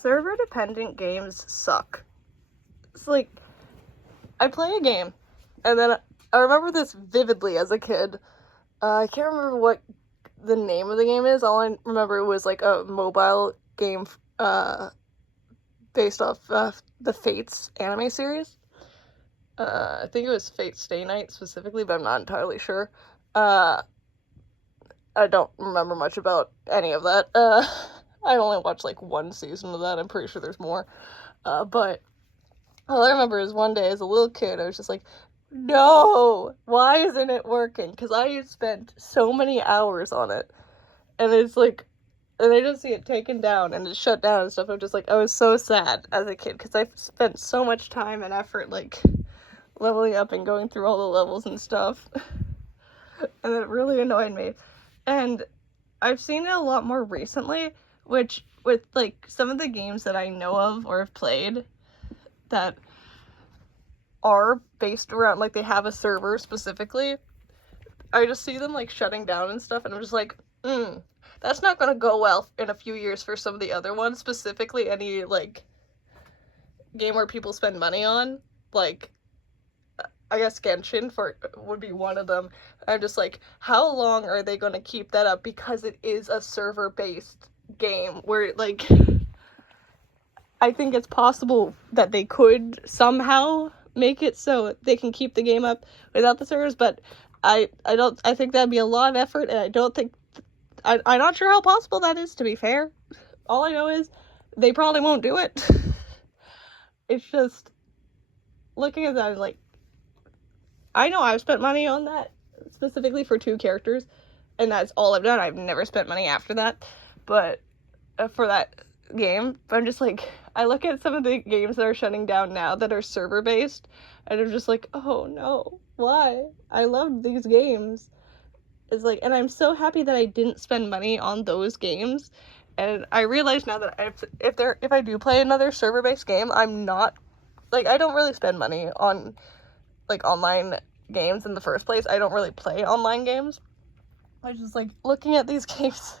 server-dependent games suck. It's like, I play a game, and then I remember this vividly as a kid. I can't remember what the name of the game is. All I remember was, like, a mobile game, based off, the Fates anime series. I think it was Fate Stay Night specifically, but I'm not entirely sure. I don't remember much about any of that. I only watched, like, one season of that. I'm pretty sure there's more. But all I remember is one day as a little kid, I was just like, no, why isn't it working? Because I had spent so many hours on it, and it's like, and I just see it taken down, and it shut down and stuff. I'm just like, I was so sad as a kid, because I spent so much time and effort, like, leveling up and going through all the levels and stuff, and it really annoyed me. And I've seen it a lot more recently, which, with, like, some of the games that I know of or have played that are based around, like, they have a server specifically, I just see them, like, shutting down and stuff, and I'm just like, that's not gonna go well in a few years for some of the other ones, specifically any, like, game where people spend money on, like, I guess Genshin would be one of them. I'm just like, how long are they gonna keep that up? Because it is a server-based game where, like, I think it's possible that they could somehow make it so they can keep the game up without the servers, but I think that'd be a lot of effort, and I don't think, I'm not sure how possible that is, to be fair. All I know is they probably won't do it. It's just, looking at that, like, I know I've spent money on that, specifically for 2 characters, and that's all I've done. I've never spent money after that, but for that game, I'm just like, I look at some of the games that are shutting down now that are server-based, and I'm just like, oh no, why? I love these games. It's like, and I'm so happy that I didn't spend money on those games, and I realize now that if I do play another server-based game, I'm not, like, I don't really spend money on, like, online games in the first place. I don't really play online games. I just, like, looking at these games,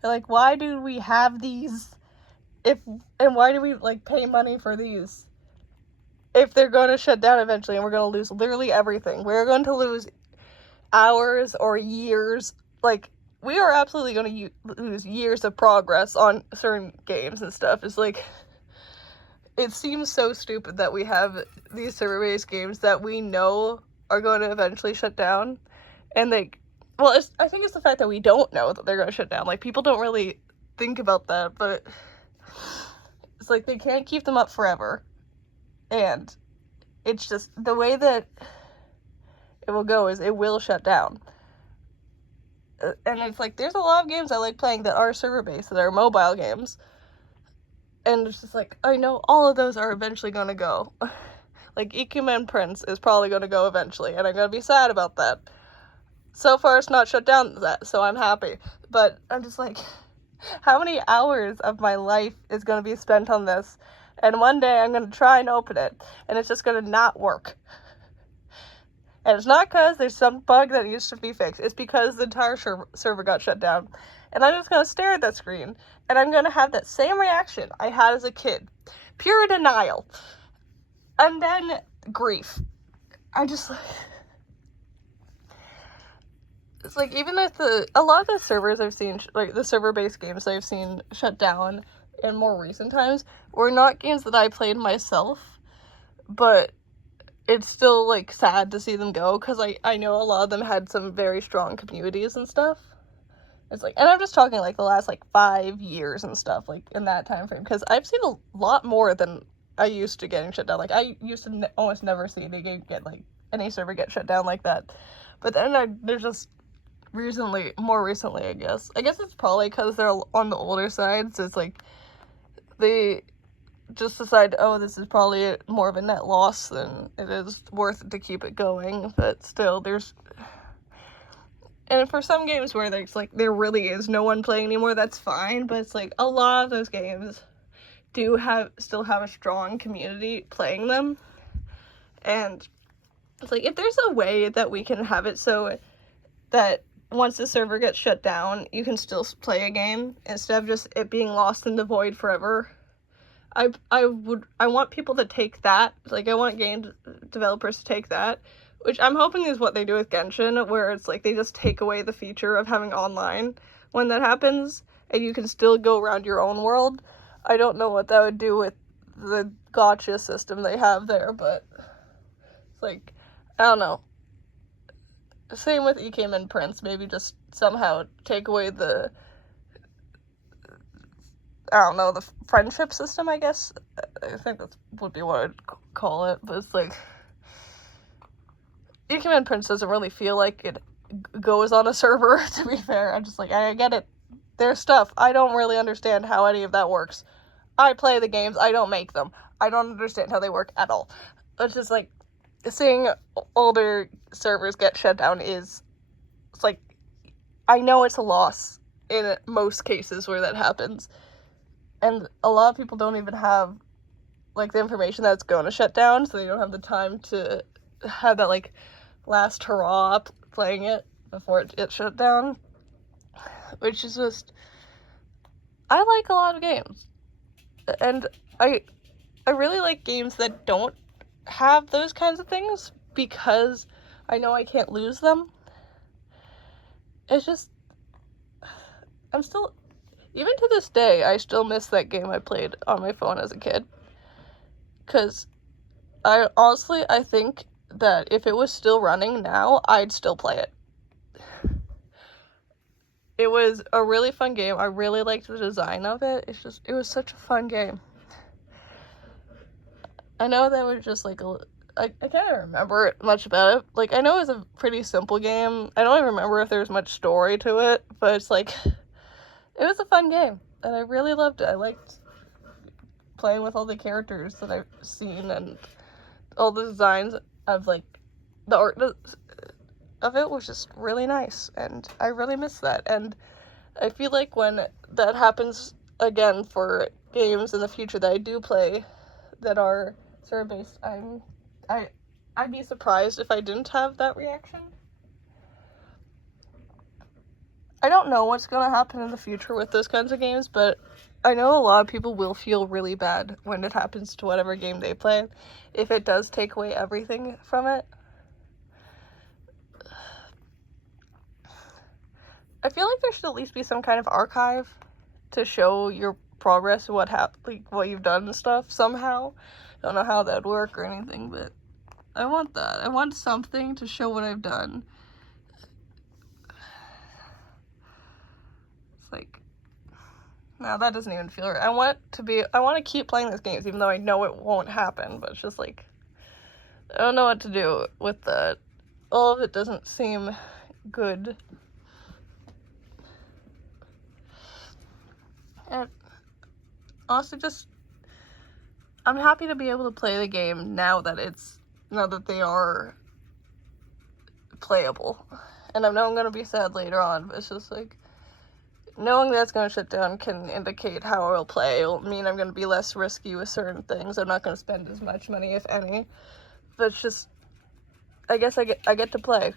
they're like, why do we have these, and why do we, like, pay money for these if they're going to shut down eventually and we're going to lose literally everything? We're going to lose hours or years. Like, we are absolutely going to lose years of progress on certain games and stuff. It's like, it seems so stupid that we have these server-based games that we know are going to eventually shut down, and, like, well, I think it's the fact that we don't know that they're going to shut down. Like, people don't really think about that, but it's like, they can't keep them up forever, and it's just, the way that it will go is it will shut down. And it's like, there's a lot of games I like playing that are server-based, that are mobile games, and it's just like, I know all of those are eventually going to go. Like, Ikumen Prince is probably going to go eventually, and I'm going to be sad about that. So far, it's not shut down that, so I'm happy. But I'm just like, how many hours of my life is going to be spent on this? And one day I'm going to try and open it, and it's just going to not work. And it's not because there's some bug that needs to be fixed. It's because the entire server got shut down. And I'm just going to stare at that screen, and I'm going to have that same reaction I had as a kid. Pure denial. And then grief. I just, like, it's like, even if a lot of the servers I've seen, like, the server-based games I've seen shut down in more recent times were not games that I played myself, but it's still, like, sad to see them go, because I know a lot of them had some very strong communities and stuff. It's like, and I'm just talking, like, the last, like, 5 years and stuff, like, in that time frame, because I've seen a lot more than I used to getting shut down. Like, I used to almost never see any game get, like, any server get shut down like that. But then there's just more recently, I guess it's probably because they're on the older side, so it's like, they just decide, oh, this is probably more of a net loss than it is worth it to keep it going. But still, and for some games where there's, like, there really is no one playing anymore, that's fine, but it's like, a lot of those games do still have a strong community playing them, and it's like, if there's a way that we can have it so that once the server gets shut down, you can still play a game, instead of just it being lost in the void forever, I want people to take that, like, I want game developers to take that, which I'm hoping is what they do with Genshin, where it's like they just take away the feature of having online when that happens, and you can still go around your own world. I don't know what that would do with the gacha system they have there, but it's like, I don't know. Same with Ikemen Prince, maybe just somehow take away the, I don't know, the friendship system, I guess. I think that would be what I'd call it, but it's like, Ikemen Prince doesn't really feel like it goes on a server, to be fair. I'm just like, I get it. There's stuff. I don't really understand how any of that works. I play the games, I don't make them. I don't understand how they work at all. It's just like, seeing older servers get shut down it's like, I know it's a loss in most cases where that happens. And a lot of people don't even have, like, the information that it's going to shut down, so they don't have the time to have that, like, last hurrah playing it before it shut down. Which is just, I like a lot of games. And I really like games that don't have those kinds of things, because I know I can't lose them. It's just, I'm still, even to this day, I still miss that game I played on my phone as a kid. Because I think that if it was still running now, I'd still play it. It was a really fun game. I really liked the design of it. It was such a fun game. I know that was just like I can't remember much about it. Like, I know it was a pretty simple game. I don't even remember if there was much story to it, but it's like, it was a fun game, and I really loved it. I liked playing with all the characters that I've seen, and all the designs of, like, the art of it was just really nice, and I really miss that. And I feel like when that happens again for games in the future that I do play that are server-based, I'd be surprised if I didn't have that reaction. I don't know what's gonna happen in the future with those kinds of games, but I know a lot of people will feel really bad when it happens to whatever game they play, if it does take away everything from it. I feel like there should at least be some kind of archive to show your progress, what you've done and stuff somehow. Don't know how that'd work or anything, but I want that. I want something to show what I've done. It's like, no, that doesn't even feel right. I want to keep playing these games, even though I know it won't happen, but it's just like, I don't know what to do with that. All of it doesn't seem good. And honestly, just, I'm happy to be able to play the game now that they are playable. And I know I'm gonna be sad later on, but it's just like, knowing that it's gonna shut down can indicate how I'll play. It'll mean I'm gonna be less risky with certain things. I'm not gonna spend as much money, if any. But it's just, I guess I get to play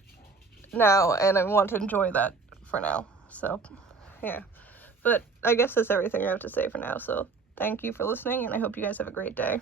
now, and I want to enjoy that for now. So, yeah. But I guess that's everything I have to say for now, so thank you for listening, and I hope you guys have a great day.